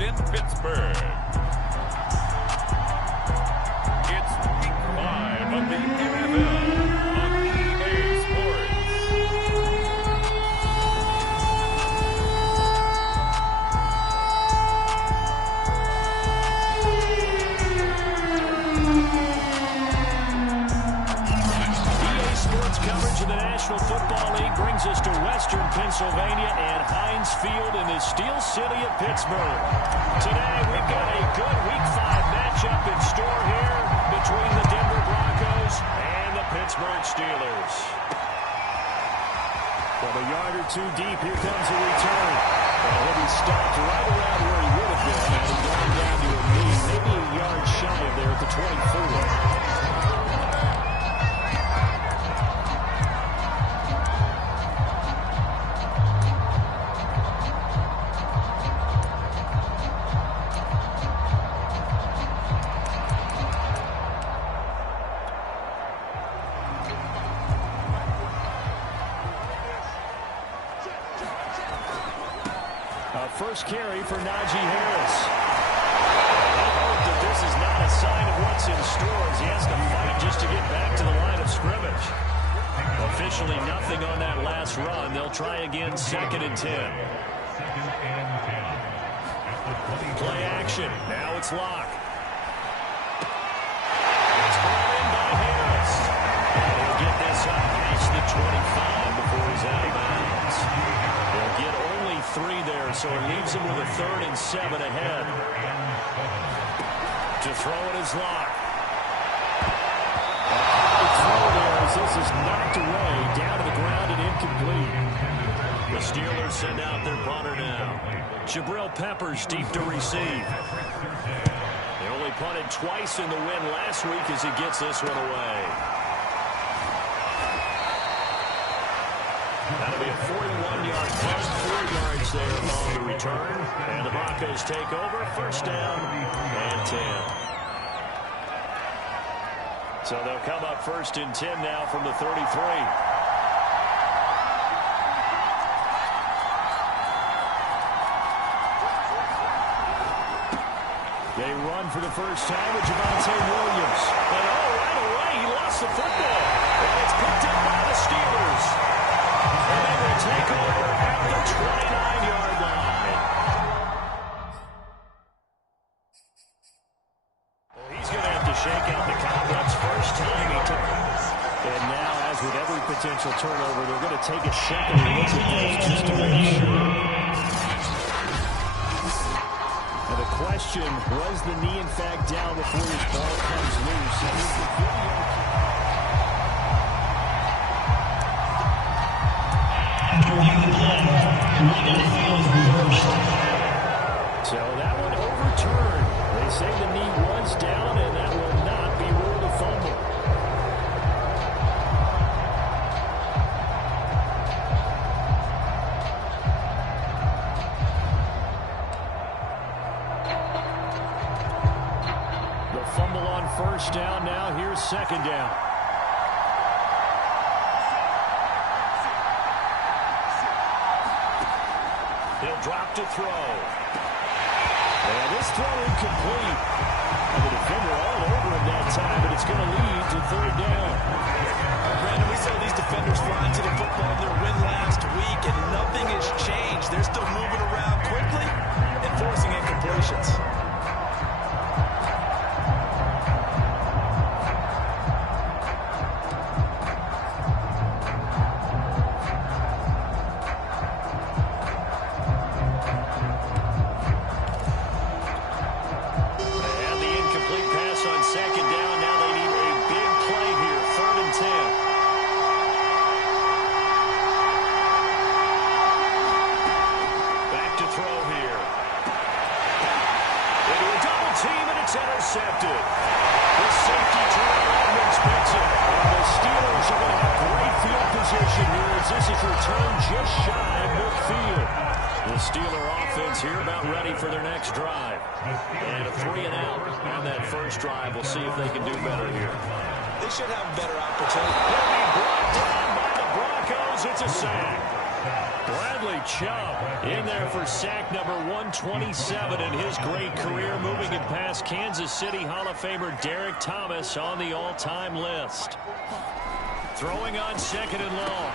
ground in Pittsburgh. It's week 5 of the NFL on EA Sports. EA Sports coverage of the National Football League brings us to Western Pennsylvania and Heinz Field in the Steel City of Pittsburgh. Today, we've got a good Week 5 matchup in store here between the Denver Broncos and the Pittsburgh Steelers. From a yard or two deep, here comes a return. And he'll be stopped right around where he would have been had he gone down to a knee, maybe a yard shy of there at the 24. First carry for Najee Harris. I hope that this is not a sign of what's in store as he has to fight just to get back to the line of scrimmage. Officially nothing on that last run. They'll try again, 2nd and 10. Play action. Now it's Locke. It's brought in by Harris. And he'll get this up past the 25 before he's out of bounds. They'll get only 3 there, so it leaves him with a 3rd and 7 ahead. To throw it is Locke. A throw there as this is knocked away, down to the ground and incomplete. The Steelers send out their punter now. Jabril Peppers deep to receive. They only punted twice in the win last week as he gets this one away. That'll be a 41-yard punt, 4 yards there on the return. And the Broncos take over, 1st down and 10. So they'll come up 1st and 10 now from the 33. They run for the first time with Javonte Williams. And right away, he lost the football. And it's picked up by the Steelers. And they will take over at the 29-yard line. Well, he's going to have to shake out the cobwebs first time he took. And now, as with every potential turnover, they're going to take a second look at this just to make sure. Now the question, was the knee in fact down before this ball comes loose? I mean, the video... So that one overturned. They say the knee was down, and that will not be ruled a fumble. The fumble on 1st down now. Here's 2nd down. He'll drop to throw. And this throw incomplete. And the defender all over him that time, but it's going to lead to 3rd down. Brandon, we saw these defenders fly into the football in their win last week, and nothing has changed. They're still moving around quickly and forcing incompletions. Intercepted. The safety Terrell Edmonds picks it. And the Steelers are going to have great field position here as this is returned just shy of midfield. The Steeler offense here about ready for their next drive. And a 3-and-out on that first drive. We'll see if they can do better here. They should have a better opportunity. They'll be brought down by the Broncos. It's a sack. Bradley Chubb in there for sack number 127 in his great career, moving it past Kansas City Hall of Famer Derek Thomas on the all-time list. Throwing on second and long.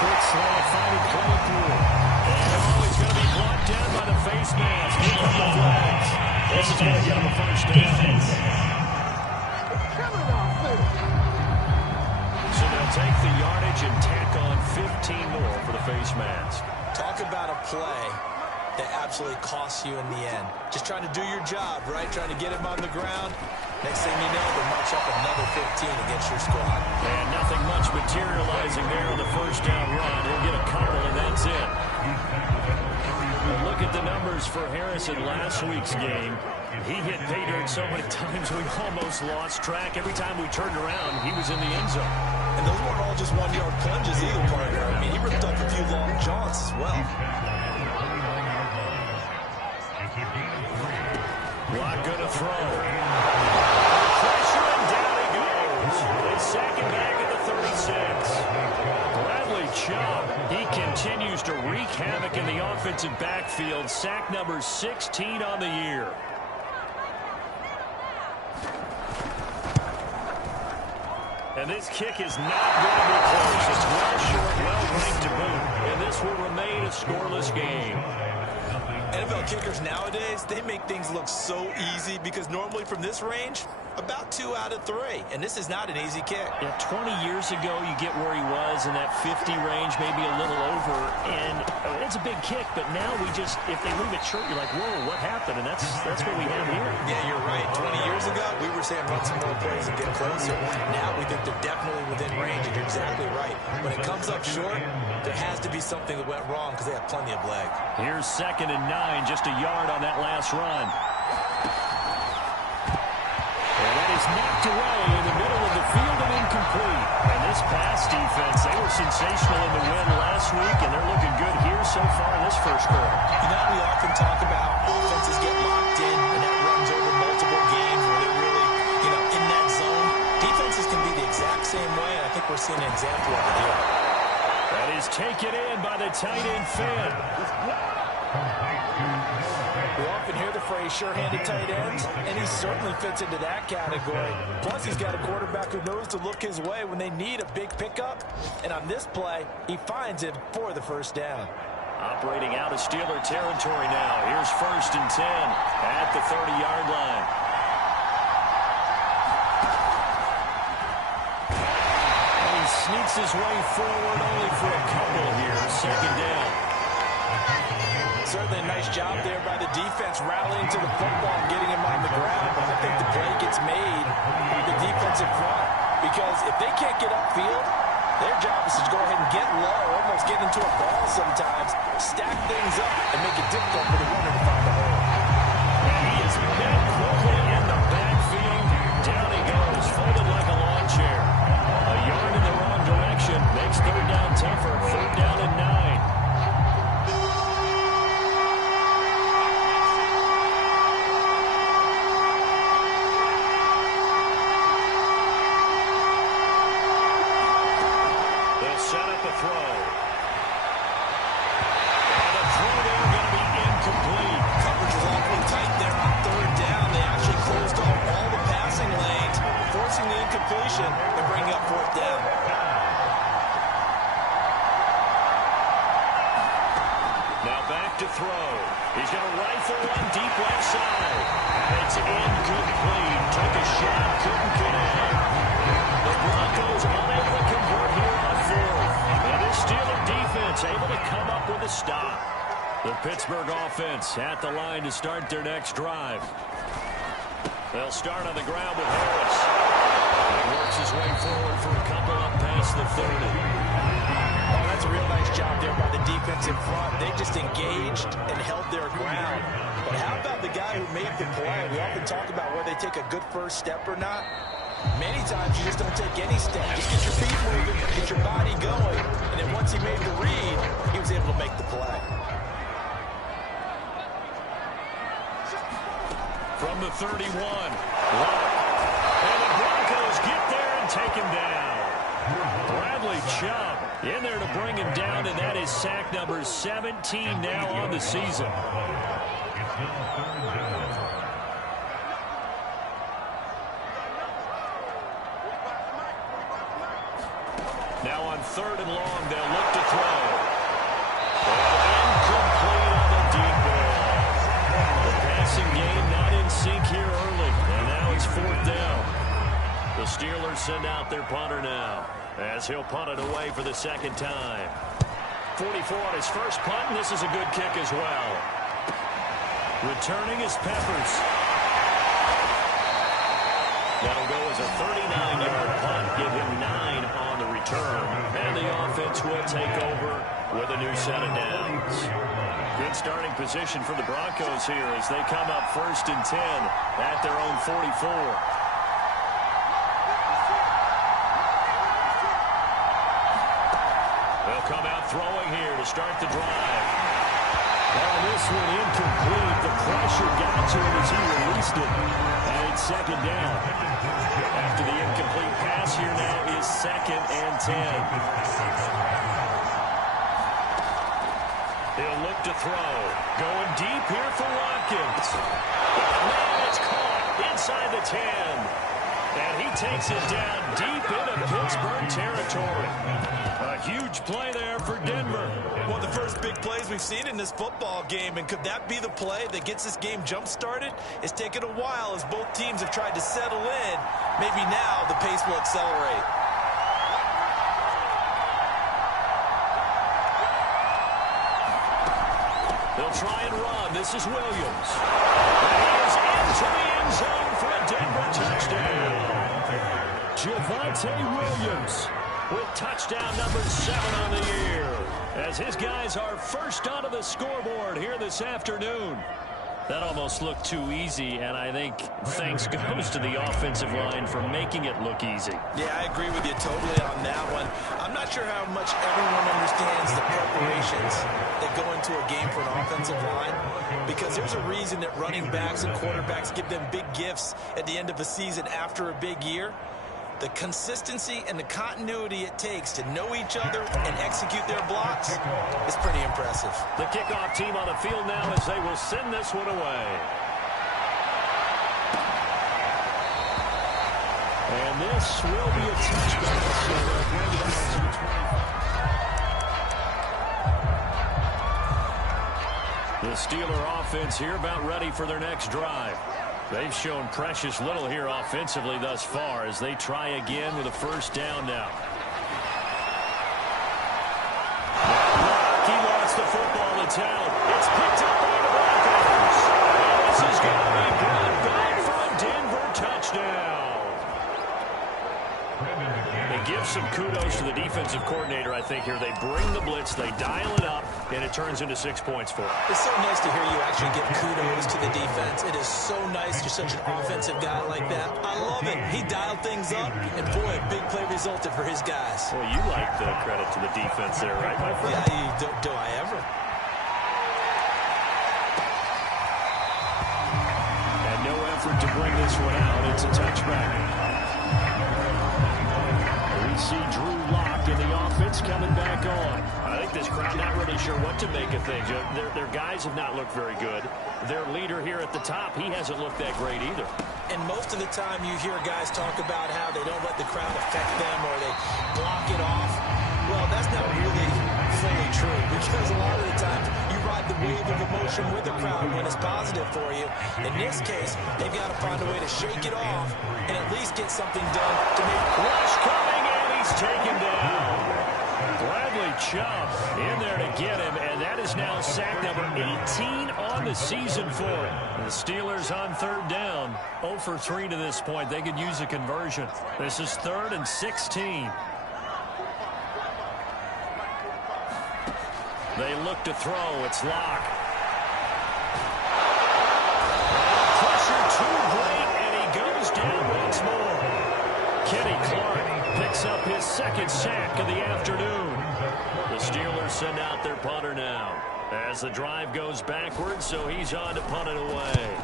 Quick slant, finally coming through. And he's going to be brought down by the face mask. Here come the flags. This is going to get him a first down. So they'll take the yardage and tack on 15 more for the face mask. Talk about a play that absolutely costs you in the end. Just trying to do your job, right? Trying to get him on the ground. Next thing you know, they march up another 15 against your squad. And nothing much materializing there on the first down run. He'll get a couple, and that's it. Well, look at the numbers for Harrison last week's game. He hit pay dirt so many times we almost lost track. Every time we turned around, he was in the end zone. And those weren't all just one-yard plunges either, partner. I mean, he ripped up a few long jaunts as well. Block going to throw. Pressure, and down he goes. They sack him back at the 36. Bradley Chubb, he continues to wreak havoc in the offensive backfield. Sack number 16 on the year. And this kick is not going to be close. It's well short, well ranked to boot. And this will remain a scoreless game. NFL kickers nowadays, they make things look so easy because normally from this range, about 2 out of 3. And this is not an easy kick. Yeah, 20 years ago, you get where he was in that 50 range, maybe a little over. And it's a big kick, but now we just, if they leave it short, you're like, whoa, what happened? And that's what we have here. Yeah, you're right. 20 years ago, we were saying run some more plays and get closer. Now we think they're definitely within range, and you're exactly right. When it comes up short, there has to be something that went wrong because they have plenty of leg. Here's 2nd and 9, just a yard on that last run. And that is knocked away in the middle of the field and incomplete. And this pass defense, they were sensational in the win last week, and they're looking good here so far in this first quarter. You know, we often talk about offenses get locked in, and that runs over multiple games where they're really, in that zone. Defenses can be the exact same way, and I think we're seeing an example of it here. That is taken in by the tight end Finn. We often hear the phrase sure-handed tight ends, and he certainly fits into that category. Plus, he's got a quarterback who knows to look his way when they need a big pickup. And on this play, he finds it for the first down. Operating out of Steeler territory now. Here's 1st and 10 at the 30-yard line. And he sneaks his way forward only for a couple here. 2nd down. Certainly a nice job there by the defense, rallying to the football and getting him on the ground. But I think the play gets made by the defensive front because if they can't get upfield, their job is to go ahead and get low, almost get into a ball sometimes, stack things up, and make it difficult for the runner to find a hole. And he is met quickly in the backfield. Down he goes, folded like a lawn chair. A yard in the wrong direction makes 3rd down tougher. 3rd down and 9. And bring up 4th down. Now back to throw. He's going to rifle one deep left side. And it's incomplete. Took a shot, couldn't connect. The Broncos unable to convert here on 4th. And this Steeler defense able to come up with a stop. The Pittsburgh offense at the line to start their next drive. They'll start on the ground with Harris. He works his way forward for a couple up past the 30. Oh, that's a real nice job there by the defense in front. They just engaged and held their ground. But how about the guy who made the play? We often talk about whether they take a good first step or not. Many times you just don't take any step. Just get your feet moving, get your body going. And then once he made the read, he was able to make the play. From the 31. And the Broncos get there and take him down. Bradley Chubb In there to bring him down, and that is sack number 17 now on the season. Now on 3rd and long, they'll look to throw. Incomplete on the deep ball. The passing game not in sync here early, and now it's 4th down. The Steelers send out their punter now, as he'll punt it away for the 2nd time. 44 on his first punt, and this is a good kick as well. Returning is Peppers. That'll go as a 39-yard punt, give him 9 on the return, and the offense will take over with a new set of downs. Good starting position for the Broncos here as they come up 1st and 10 at their own 44. They'll come out throwing here to start the drive. On this one, incomplete. The pressure got to him as he released it. And it's 2nd down. After the incomplete pass here now is 2nd and 10. He'll look to throw. Going deep here for Watkins. Man, it's caught inside the 10. And he takes it down deep into Pittsburgh territory. A huge play there for Denver. One of the first big plays we've seen in this football game, and could that be the play that gets this game jump-started? It's taken a while as both teams have tried to settle in. Maybe now the pace will accelerate. They'll try and run. This is Williams. And he is into the end zone for a Denver touchdown. Javonte Williams with touchdown number 7 on the year, as his guys are first onto the scoreboard here this afternoon. That almost looked too easy, and I think thanks goes to the offensive line for making it look easy. Yeah, I agree with you totally on that one. I'm not sure how much everyone understands the preparations that go into a game for an offensive line, because there's a reason that running backs and quarterbacks give them big gifts at the end of a season after a big year. The consistency and the continuity it takes to know each other and execute their blocks is pretty impressive. The kickoff team on the field now as they will send this one away. And this will be a touchdown. The Steeler offense here about ready for their next drive. They've shown precious little here offensively thus far as they try again with a 1st down now. He wants the football to town. It's picked up by the Broncos. And this is going to be brought back for a Denver touchdown. They give some kudos to the defensive coordinator, I think, here. They bring the blitz, they dial it up, and it turns into 6 points for them. It's so nice to hear you actually give kudos to the defense. It is so nice you're such an offensive guy like that. I love it. He dialed things up, and boy, a big play resulted for his guys. Well, you like the credit to the defense there, right, my friend? Yeah, do I ever? And no effort to bring this one out. It's a touchback. We see Drew Lock in the offense coming back on. I think this crowd not really sure what to make of things. Their guys have not looked very good. Their leader here at the top, he hasn't looked that great either. And most of the time you hear guys talk about how they don't let the crowd affect them or they block it off. Well, that's not really fully true, because a lot of the times you ride the wave of emotion with the crowd when it's positive for you. In this case, they've got to find a way to shake it off and at least get something done to make Rush coming, and he's taken down. Bradley Chubb in there to get him, and that is now sack number 18 on the season for him. The Steelers on 3rd down, 0 for 3 to this point. They could use a conversion. This is 3rd and 16. They look to throw. It's Lock. Pressure too great, and he goes down once more. Kenny Clark picks up his 2nd sack of the afternoon. The Steelers send out their punter now as the drive goes backwards, so he's on to punt it away.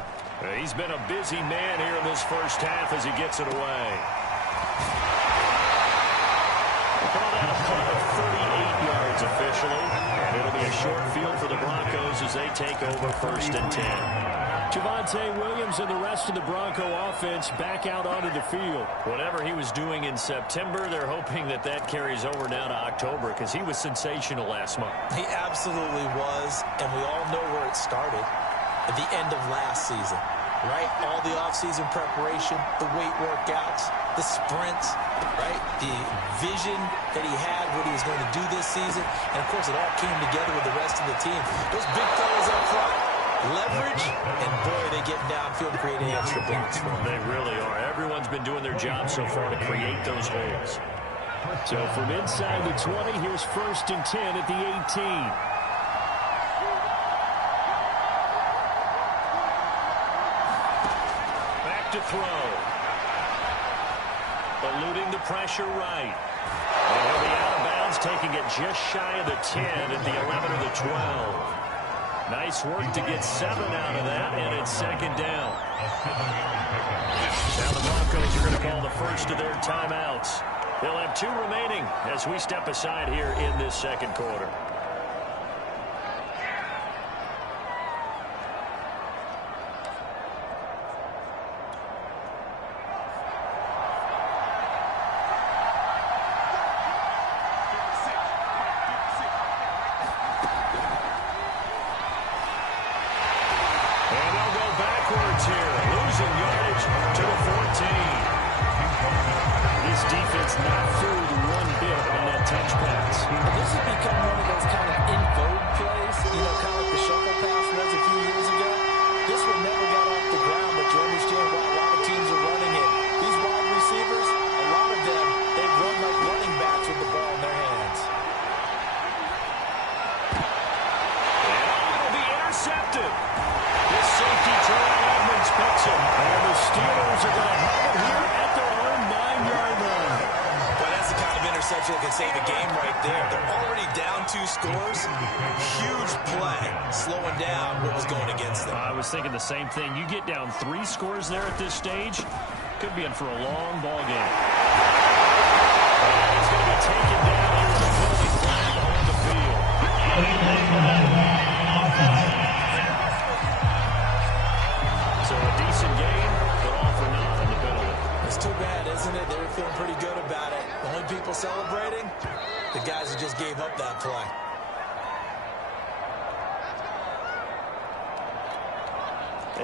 He's been a busy man here in this first half as he gets it away. Called out a punt of 38 yards officially. It'll be a short field for the Broncos as they take over 1st and 10. Javonte Williams and the rest of the Bronco offense back out onto the field. Whatever he was doing in September, they're hoping that that carries over now to October because he was sensational last month. He absolutely was, and we all know where it started at the end of last season, right? All the offseason preparation, the weight workouts, the sprints, right? The vision that he had, what he was going to do this season, and of course it all came together with the rest of the team. Those big fellas up front, leverage, and boy, they get downfield and create extra blocks for them. They really are. Everyone's been doing their job so far to create those holes. So from inside the 20, here's 1st and 10 at the 18. Back to throw. Eluding the pressure right. And he'll be out of bounds, taking it just shy of the 10 at the 11 or the 12. Nice work to get 7 out of that, and it's 2nd down. Now the Broncos are going to call the first of their timeouts. They'll have 2 remaining as we step aside here in this 2nd quarter. That can save a game right there. They're already down 2 scores. Huge play, slowing down what was going against them. I was thinking the same thing. You get down 3 scores there at this stage, could be in for a long ball game. He's going to be taken down here with a penalty flag on the field. So a decent game, but all for naught on the penalty. It's too bad, isn't it? They were feeling pretty good about it. The only people celebrating, the guys who just gave up that play.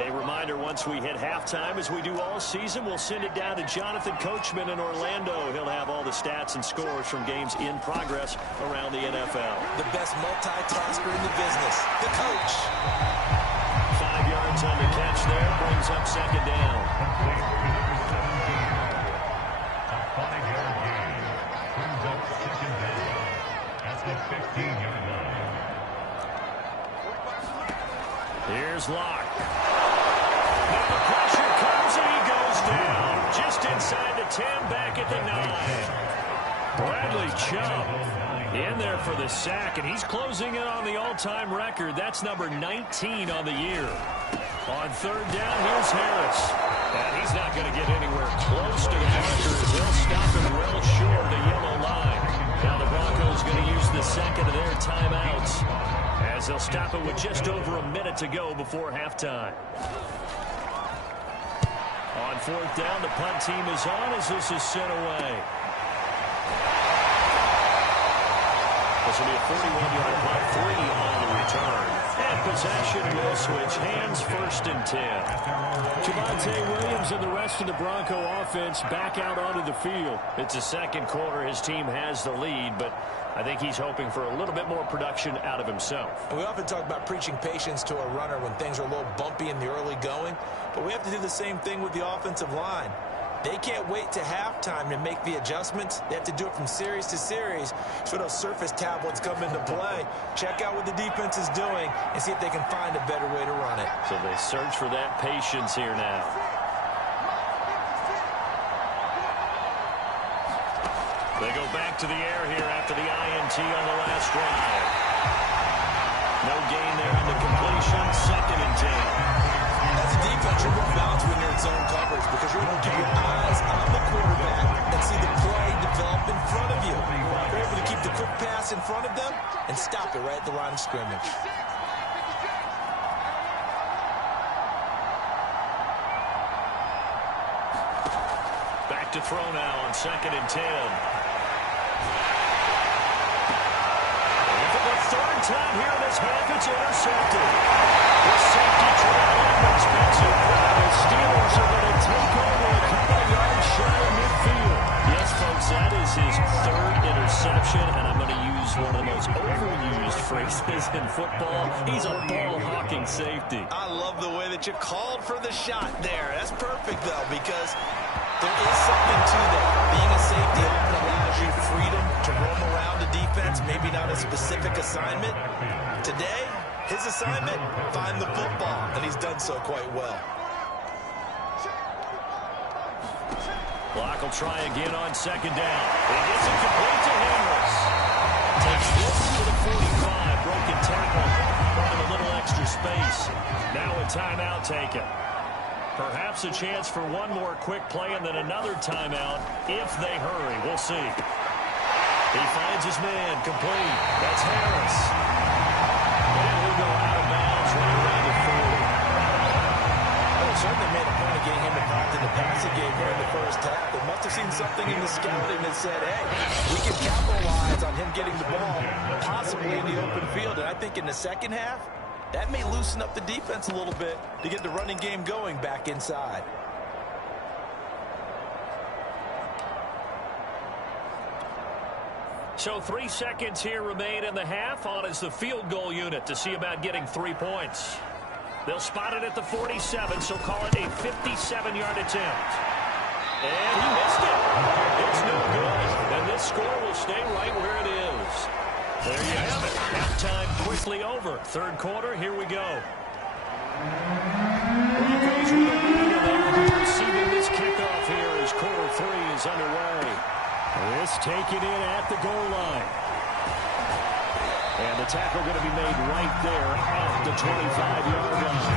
A reminder, once we hit halftime, as we do all season, we'll send it down to Jonathan Coachman in Orlando. He'll have all the stats and scores from games in progress around the NFL. The best multitasker in the business, the coach. 5 yards on the catch there, brings up 2nd down. Here's Locke. Now the pressure comes and he goes down. Just inside the 10, back at the 9. Bradley Chubb in there for the sack, and he's closing in on the all-time record. That's number 19 on the year. On 3rd down, here's Harris. And he's not going to get anywhere close to the marker as they'll stop him well short of the yellow line. Now the Broncos going to use the 2nd of their timeouts, as they'll stop it with just over a minute to go before halftime. On 4th down, the punt team is on as this is sent away. This will be a 41-yard punt, 3 on the return. And possession will switch hands, 1st and 10. Javonte Williams and the rest of the Bronco offense back out onto the field. It's the 2nd quarter. His team has the lead, but I think he's hoping for a little bit more production out of himself. And we often talk about preaching patience to a runner when things are a little bumpy in the early going, but we have to do the same thing with the offensive line. They can't wait to halftime to make the adjustments. They have to do it from series to series so those surface tablets come into play. Check out what the defense is doing and see if they can find a better way to run it. So they search for that patience here now. They go back to the air here after the INT on the last drive. No gain there on the completion. 2nd and 10. As a defense, you're more balanced when you're in zone coverage because you're able to keep your eyes on the quarterback and see the play develop in front of you. front of them and stop it right at the line of scrimmage. Back to throw now on 2nd and 10. And for the third time here in this half, it's intercepted. The safety trail Edmonds picks it. The Steelers are going to take over a couple of yards shy of midfield. Yes, folks, that is his 3rd interception, and I'm going to use one of the most overused phrases in football. He's a ball-hawking safety. I love the way that you called for the shot there. That's perfect, though, because there is something to that. Being a safety often allows you freedom to roam around the defense, maybe not a specific assignment. Today, his assignment, find the football, and he's done so quite well. Block will try again on 2nd down. He gets it complete to Harris. Takes this to the 45. Broken tackle. Running a little extra space. Now a timeout taken. Perhaps a chance for one more quick play and then another timeout if they hurry. We'll see. He finds his man. Complete. That's Harris. And he'll go out of bounds right around the 40. Well, certainly made a point of getting him involved in the passing game here in the first half. They must have seen something in the scouting that said, hey, we can capitalize on him getting the ball, possibly in the open field. And I think in the second half, that may loosen up the defense a little bit to get the running game going back inside. So 3 seconds here remain in the half. On is the field goal unit to see about getting 3 points. They'll spot it at the 47, so call it a 57-yard attempt. And he missed it. It's no good. And this score will stay right where it is. There you have it. Halftime quickly over. 3rd quarter, here we go. Broncos with a lead, and they will be receiving this kickoff here as quarter 3 is underway. This taken in at the goal line. And the tackle going to be made right there at the 25-yard line.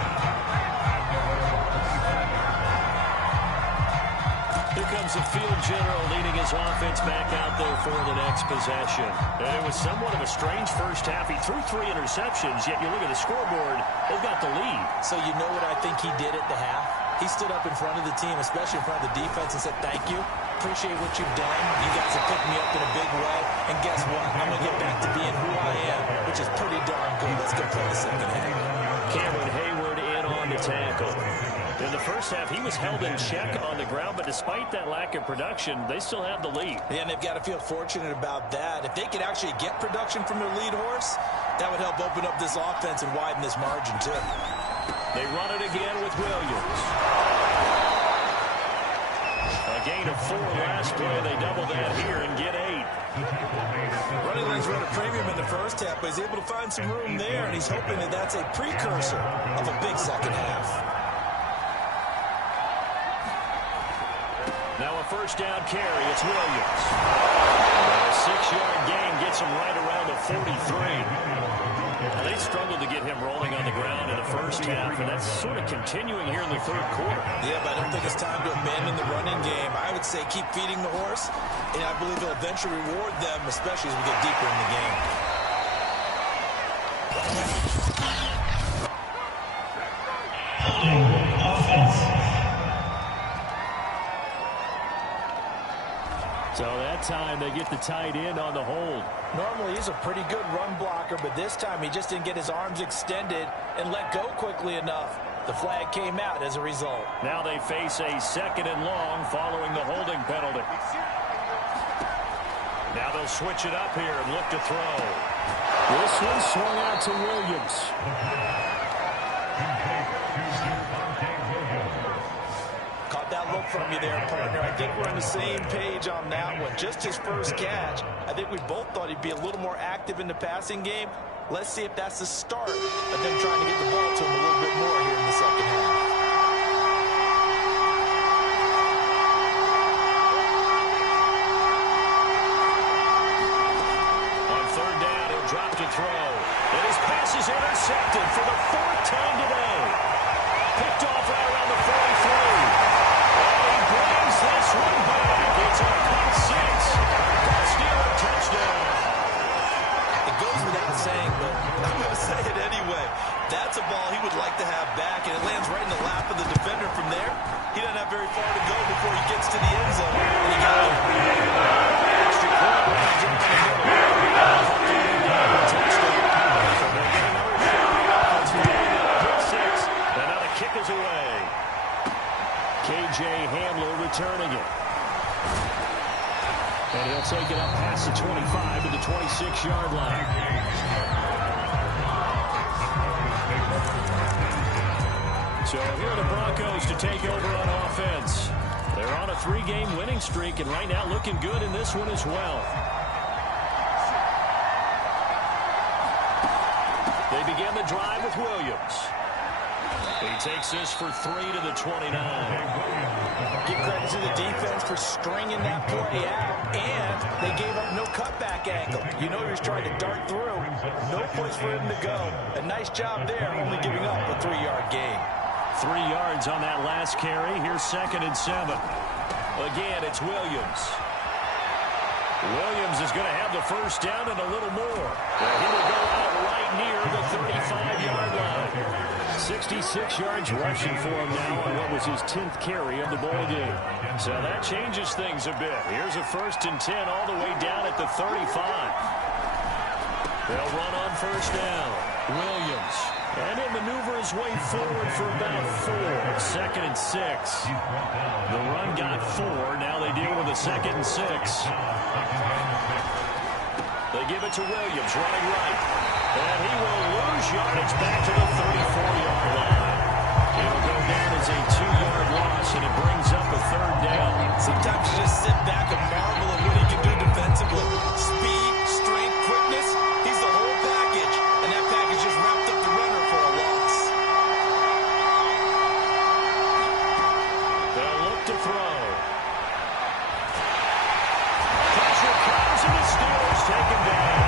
Here comes the field general leading his offense back out there for the next possession. And it was somewhat of a strange first half. He threw 3 interceptions, yet you look at the scoreboard, they've got the lead. So you know what I think he did at the half? He stood up in front of the team, especially in front of the defense, and said, thank you. Appreciate what you've done. You guys have picked me up in a big way. And guess what? I'm going to get back to being who I am, which is pretty darn good. Let's go play the second half. Cameron Hayward in on the tackle. In the first half, he was held in check on the ground, but despite that lack of production, they still have the lead. Yeah, and they've got to feel fortunate about that. If they could actually get production from their lead horse, that would help open up this offense and widen this margin, too. They run it again with Williams. A gain of 4 last play. They double that here and get 8. Running lanes run a premium in the first half, but he's able to find some room there, and he's hoping that that's a precursor of a big second half. Now a first down carry. It's Williams. A 6-yard gain gets him right around the 43. They struggled to get him rolling on the ground in the first half, and that's sort of continuing here in the 3rd quarter. Yeah, but I don't think it's time to abandon the running game. I would say keep feeding the horse, and I believe he'll eventually reward them, especially as we get deeper in the game. So that time they get the tight end on the hold. Normally he's a pretty good run blocker, but this time he just didn't get his arms extended and let go quickly enough. The flag came out as a result. Now they face a 2nd and long following the holding penalty. Now they'll switch it up here and look to throw. This one swung out to Williams. Caught that look from you there, partner. I think we're on the same page on that one. Just his first catch. I think we both thought he'd be a little more active in the passing game. Let's see if that's the start of them trying to get the ball to him a little bit more here in the second half. On 3rd down, he'll drop to throw. And his pass is intercepted for the 4th time today. Picked off right around the 43. Brings this one back. It's a pick 6. Steeler touchdown. I'm going to say it anyway. That's a ball he would like to have back, and it lands right in the lap of the defender from there. He doesn't have very far to go before he gets to the end zone, and he got there. Extra point right down the middle. Touchdown. So they get another shot. Pick 6, and now the kick is away. K.J. Hamler returning it. And he'll take it up past the 25 to the 26-yard line. So here are the Broncos to take over on offense. They're on a 3-game winning streak, and right now looking good in this one as well. They begin the drive with Williams. He takes this for 3 to the 29. Give credit to the defense for stringing that play out, and they gave up no cutback angle. You know he was trying to dart through. No place for him to go. A nice job there, only giving up a 3-yard gain. 3 yards on that last carry. Here's 2nd and 7. Again, it's Williams. Williams is going to have the first down and a little more. He will go out right near the 35-yard line. 66 yards rushing for him now on what was his 10th carry of the ball game. So that changes things a bit. Here's a 1st and 10 all the way down at the 35. They'll run on 1st down. Williams. And he'll maneuver his way forward for about 4. 2nd and 6. The run got 4. Now they deal with a 2nd and 6. They give it to Williams, running right. And he will lose yardage back to the 34-yard line. It'll go down as a 2-yard loss, and it brings up a 3rd down. Sometimes you just sit back and marvel at what he can do defensively. Speed, strength, quickness. He's the whole package, and that package just wrapped up the runner for a loss. They'll look to throw. Pressure comes, and the Steelers take him down.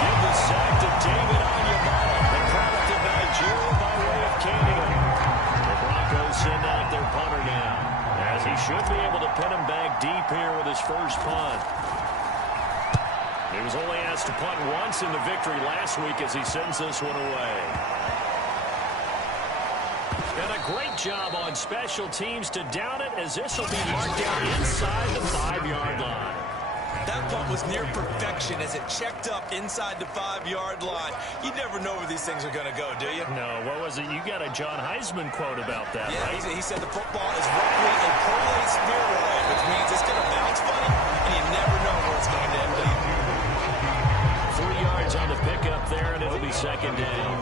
Give the sack to David Onyemata, the product of Nigeria by way of Canada. The Broncos send out their punter now, as he should be able to pin him back deep here with his first punt. He was only asked to punt once in the victory last week as he sends this one away. And a great job on special teams to down it, as this will be marked down inside the 5-yard line. That punt was near perfection as it checked up inside the 5-yard line. You never know where these things are going to go, do you? No. What was it? You got a John Heisman quote about that, right? He said the football is roughly a prolate spheroid, which means it's going to bounce funny, and you never know where it's going to end up. 3 yards on the pickup there, and it'll be 2nd down.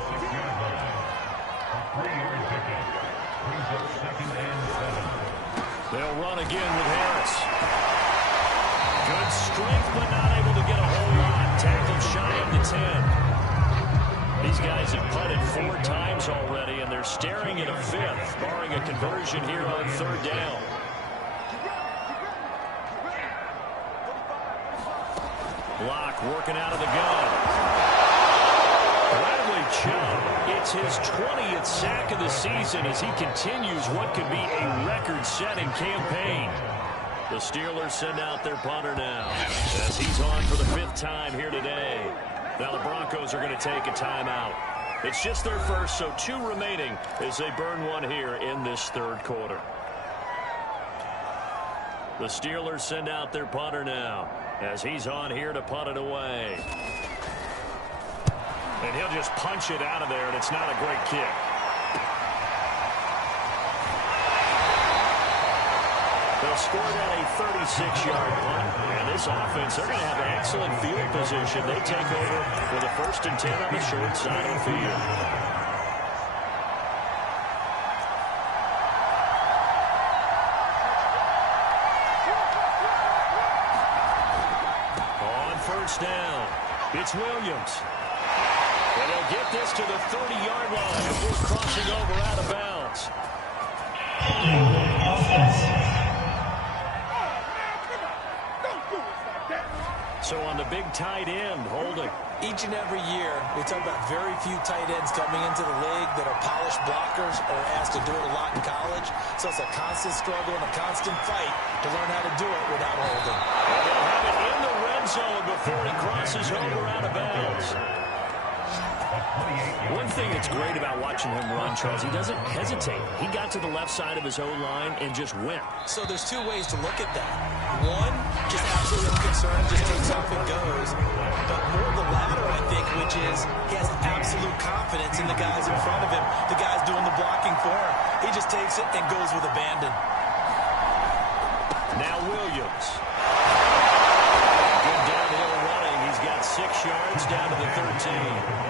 They'll run again with Harris. Good strength, but not able to get a whole lot. Tackled shy of the 10. These guys have punted 4 times already, and they're staring at a 5th, barring a conversion here on 3rd down. Block working out of the gun. Bradley Chubb, it's his 20th sack of the season as he continues what could be a record-setting campaign. The Steelers send out their punter now, as he's on for the 5th time here today. Now the Broncos are going to take a timeout. It's just their first, so 2 remaining as they burn one here in this 3rd quarter. The Steelers send out their punter now, as he's on here to punt it away. And he'll just punch it out of there, and it's not a great kick. They'll score that a 36-yard punt. And this offense, they're going to have excellent field position. They take over with a 1st and 10 on the short side of the field. On 1st down, it's Williams. And they'll get this to the 30-yard line before crossing over out of bounds. So on the big tight end, holding. Each and every year, we talk about very few tight ends coming into the league that are polished blockers or asked to do it a lot in college. So it's a constant struggle and a constant fight to learn how to do it without holding. They'll have it in the red zone before he crosses over out of bounds. One thing that's great about watching him run, Charles, he doesn't hesitate. He got to the left side of his O-line and just went. So there's two ways to look at that. One, just absolutely unconcerned, just takes off and goes. But more the latter, I think, which is he has absolute confidence in the guys in front of him, the guys doing the blocking for him. He just takes it and goes with abandon. Now Williams. Good downhill running. He's got 6 yards down to the 13.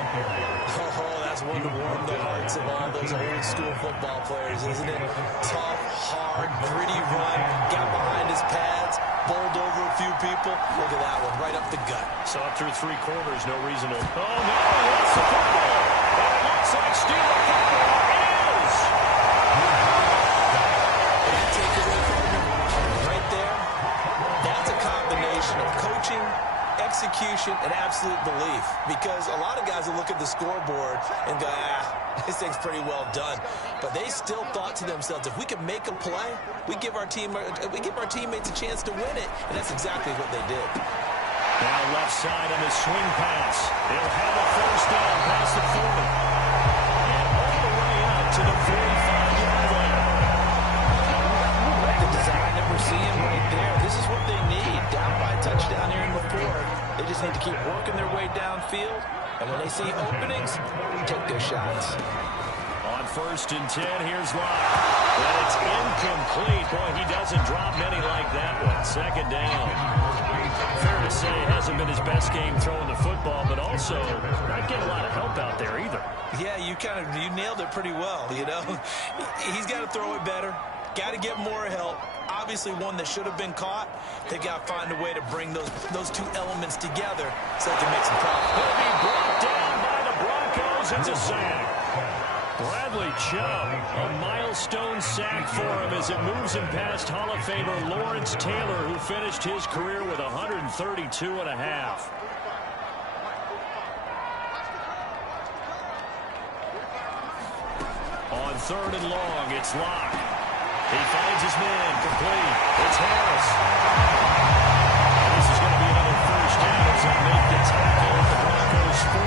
Oh, that's one to warm the hearts of all those old school football players, isn't it? Tough, hard, gritty run, got behind his pads, bowled over a few people. Look at that one, right up the gut. Saw it through 3 quarters, no reason to... Oh, no, it's the football. And it looks like Steeler football is. And take it away from him. Right there, that's a combination of coaching, execution, and absolute belief. Because a lot of guys will look at the scoreboard and go, this thing's pretty well done. But they still thought to themselves, if we could make a play, we give our teammates a chance to win it. And that's exactly what they did. Now left side on the swing pass. They'll have a first down past the 40. And all the way out to the 45-yard line. The design that we're seeing right there, this is what they need. Down by a touchdown here in the 4th. They just need to keep working their way downfield. And when they see openings, take their shots. On 1st and 10, here's Locke. But it's incomplete. Boy, he doesn't drop many like that one. 2nd down. Fair to say, it hasn't been his best game throwing the football, but also not getting a lot of help out there either. Yeah, you nailed it pretty well, you know. He's got to throw it better. Got to get more help. Obviously one that should have been caught. They've got to find a way to bring those two elements together so they can make some progress. He'll be brought down by the Broncos. It's a sack. Bradley Chubb, a milestone sack for him as it moves him past Hall of Famer Lawrence Taylor, who finished his career with 132 and a half. On 3rd and long, it's Locke. He finds his man, complete. It's Harris. And this is going to be another first down as they make the tackle at the Broncos 40.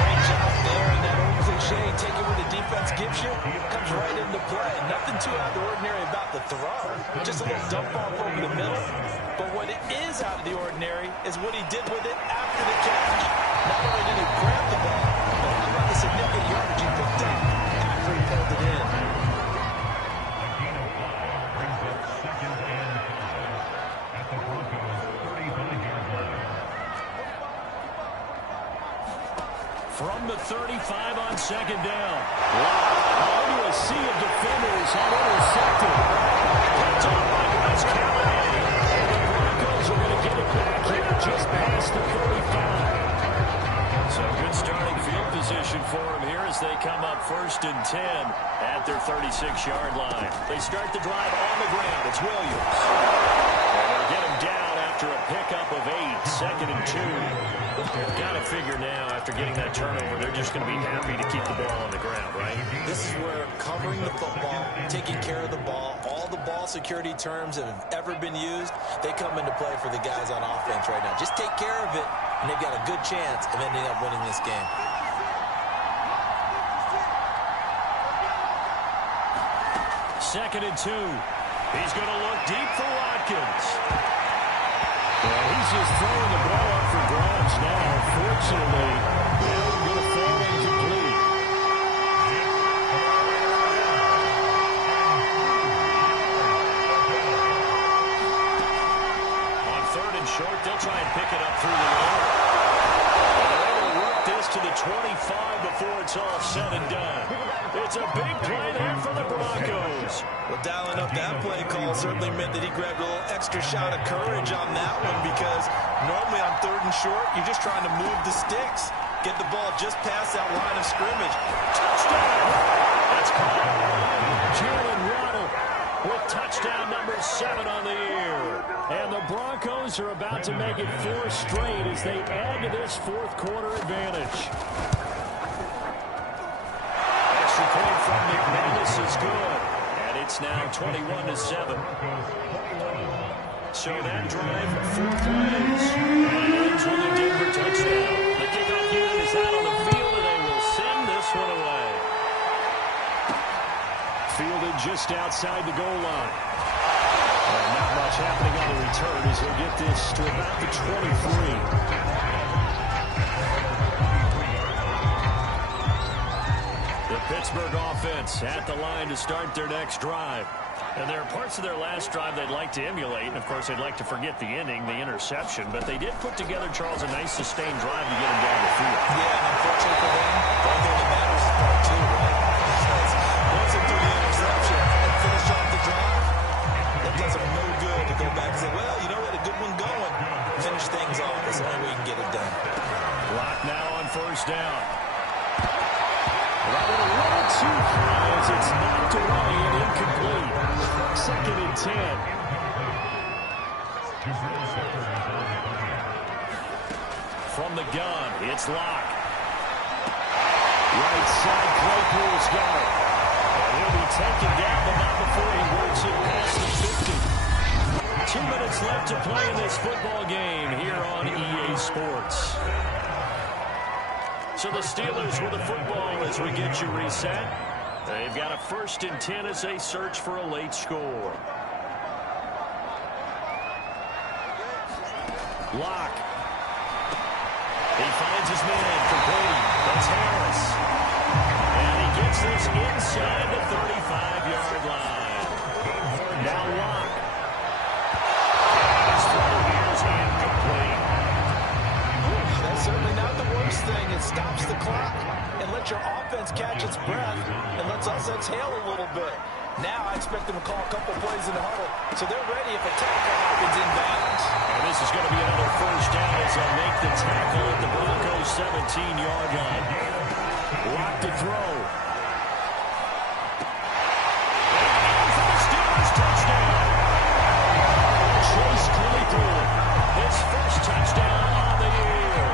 Great job there, and that old cliche, take it where the defense gives you, comes right into play. Nothing too out of the ordinary about the throw. Just a little dump off over the middle. But what it is out of the ordinary is what he did with it after the catch. Not only did he grab the ball, but how about the significant yardage he picked up after he pulled it in. From the 35 on 2nd down. Into a sea of defenders and intercepted. Picked off by West Carolina. And the Broncos are going to get it back here just past the 35. So good starting field position for them here as they come up 1st and 10 at their 36-yard line. They start the drive on the ground. It's Williams. And they'll get him down after a pickup of 8. 2nd and 2. Got to figure now, after getting that turnover, they're just going to be happy to keep the ball on the ground, right? This is where covering the football, taking care of the ball, all the ball security terms that have ever been used, they come into play for the guys on offense right now. Just take care of it, and they've got a good chance of ending up winning this game. Second and 2. He's going to look deep for Watkins. Well, he's just throwing the ball up for grabs now. Fortunately, they're going to fall incomplete. On 3rd and short, they'll try and pick it up through the air. They'll work this to the 25 before it's all said and done. It's a big play there for the Broncos. Well, dialing up that play call certainly meant that he grabbed a little extra shot of courage on that one, because normally on 3rd and short, you're just trying to move the sticks, get the ball just past that line of scrimmage. Touchdown! That's caught. Jalen Waddle with touchdown number 7 on the year. And the Broncos are about to make it 4 straight as they add to this 4th quarter advantage. Extra point from McManus is good. And it's now 21-7. So that drive, 4 plays. And it ends with a Denver touchdown. The kickoff unit is out on the field Fielded just outside the goal line. And not much happening on the return as he'll get this to about the 23. The Pittsburgh offense at the line to start their next drive. And there are parts of their last drive they'd like to emulate. And, of course, they'd like to forget the inning, the interception. But they did put together, Charles, a nice sustained drive to get them down the field. Yeah, and unfortunately for them, the only thing that matters is part two, right? Once they do the interception and finish off the drive, that does them no good to go back and say, well, you know what, a good one going. Finish things off. That's the only way you can get it done. Lock now on first down. That one a little too high as it's knocked away and incomplete. 2nd and 10. From the gun, it's Locke. Right side, Claypool's got it. And he'll be taken down, but not before he works it past the 50. 2 minutes left to play in this football game here on EA Sports. So the Steelers with the football as we get you reset. They've got a 1st and 10 as they search for a late score. Locke. He finds his man complete. That's Harris. And he gets this inside the 35-yard line. Now Locke. His throw here is incomplete. That's certainly not the worst thing. It stops the clock and lets your offense catch its breath and lets us exhale a little bit. Now I expect them to call a couple plays in the huddle, so they're ready if a tackle happens inbounds. And this is going to be another first down as they'll make the tackle at the Broncos' 17-yard line. Lock to throw. And for the Steelers, touchdown. Chase Claypool, his first touchdown on the year.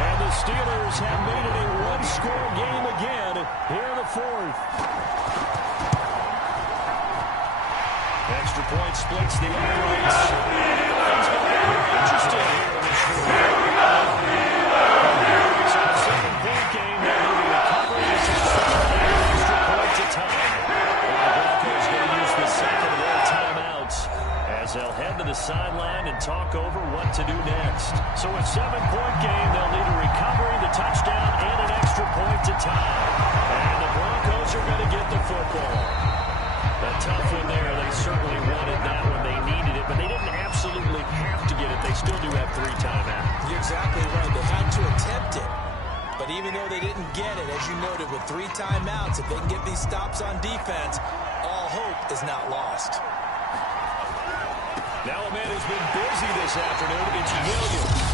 And the Steelers have made it a one-score game again here in the 4th. Extra point splits the uprights. Things going to be very interesting here in this 4th. So the 7-point game, they're going to be recovering as extra point to tie. And the Broncos going to use the second of their timeouts as they'll head to the sideline and talk over what to do next. So a 7-point game, they'll need a recovery, the touchdown, and an extra point to tie. And the Broncos are going to get the football. A tough one there. They certainly wanted that when they needed it, but they didn't absolutely have to get it. They still do have 3 timeouts. You're exactly right. They had to attempt it. But even though they didn't get it, as you noted, with 3 timeouts, if they can get these stops on defense, all hope is not lost. Now a man who's been busy this afternoon, it's Williams.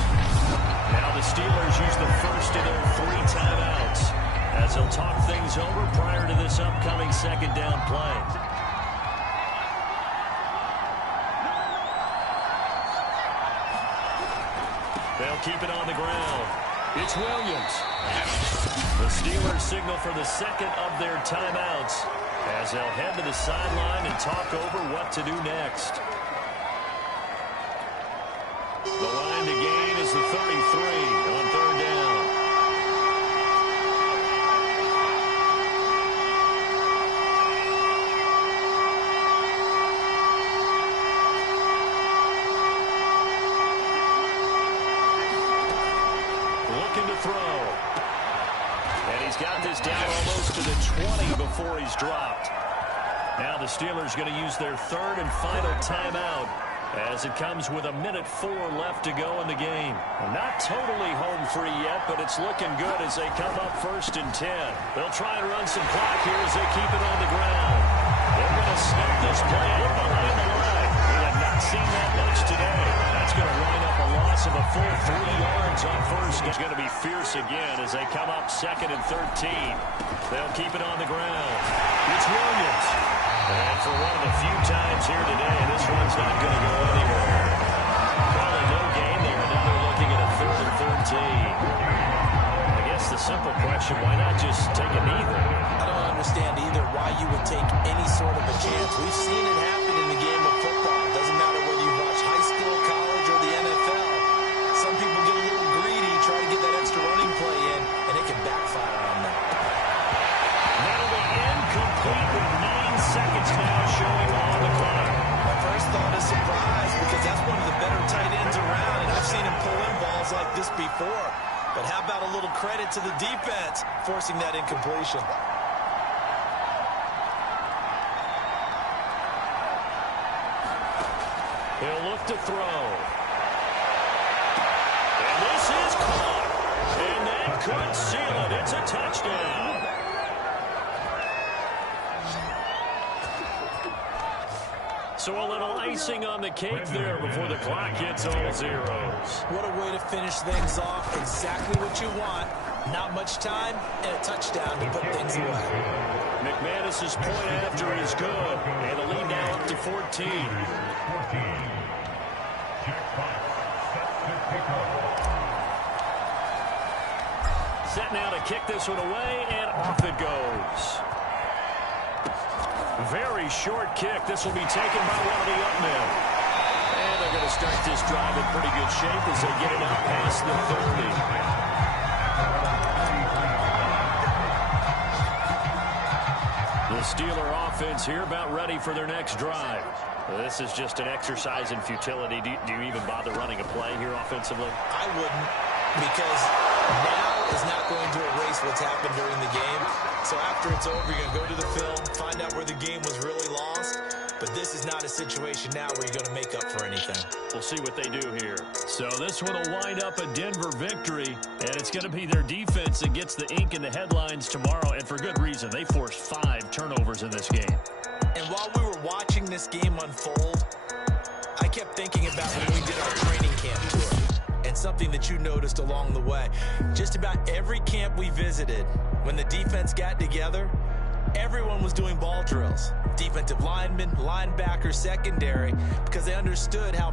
Now the Steelers use the first of their 3 timeouts as they'll talk things over prior to this upcoming 2nd down play. They'll keep it on the ground. It's Williams. The Steelers signal for the 2nd of their timeouts as they'll head to the sideline and talk over what to do next. The line to gain is the 33 on 3rd down. Looking to throw. And he's got this down almost to the 20 before he's dropped. Now the Steelers going to use their 3rd and final timeout as it comes with 1:04 left to go in the game. Not totally home free yet, but it's looking good as they come up 1st and 10. They'll try and run some clock here as they keep it on the ground. They're going to snap this play out behind the line. We have not seen that much today. That's going to line up a loss of a full 3 yards on first. It's going to be fierce again as they come up 2nd and 13. They'll keep it on the ground. It's Williams. And for one of the few times here today, this one's not going to go anywhere. Probably no gain there. Now they're looking at a 3rd and 13. I guess the simple question, why not just take a knee there? I don't understand either why you would take any sort of a chance. We've seen it happen in the game of football. It doesn't matter whether you watch high school, college, or the NFL. Some people get a little greedy, try to get that extra running play in, and it can backfire on them. That'll be incomplete with 9 before. But how about a little credit to the defense forcing that incompletion? He'll look to throw. And this is caught. And that could seal it. It's a touchdown. So a little icing on the cake there before the clock hits all zeros. What a way to finish things off. Exactly what you want. Not much time and a touchdown to put things away. McManus's point after is good. And the lead now up to 14. Set now to kick this one away, and off it goes. Very short kick. This will be taken by one of the up men. And they're going to start this drive in pretty good shape as they get it out past the 30. The Steeler offense here about ready for their next drive. This is just an exercise in futility. Do you even bother running a play here offensively? I wouldn't, because now is not going to erase what's happened during the game. So after it's over, you're going to go to the film, find out where the game was really lost. But this is not a situation now where you're going to make up for anything. We'll see what they do here. So this one will wind up a Denver victory, and it's going to be their defense that gets the ink in the headlines tomorrow, and for good reason. They forced 5 turnovers in this game. And while we were watching this game unfold, I kept thinking about when we did our training camp tour. And something that you noticed along the way. Just about every camp we visited, when the defense got together, everyone was doing ball drills. Defensive linemen, linebackers, secondary, because they understood how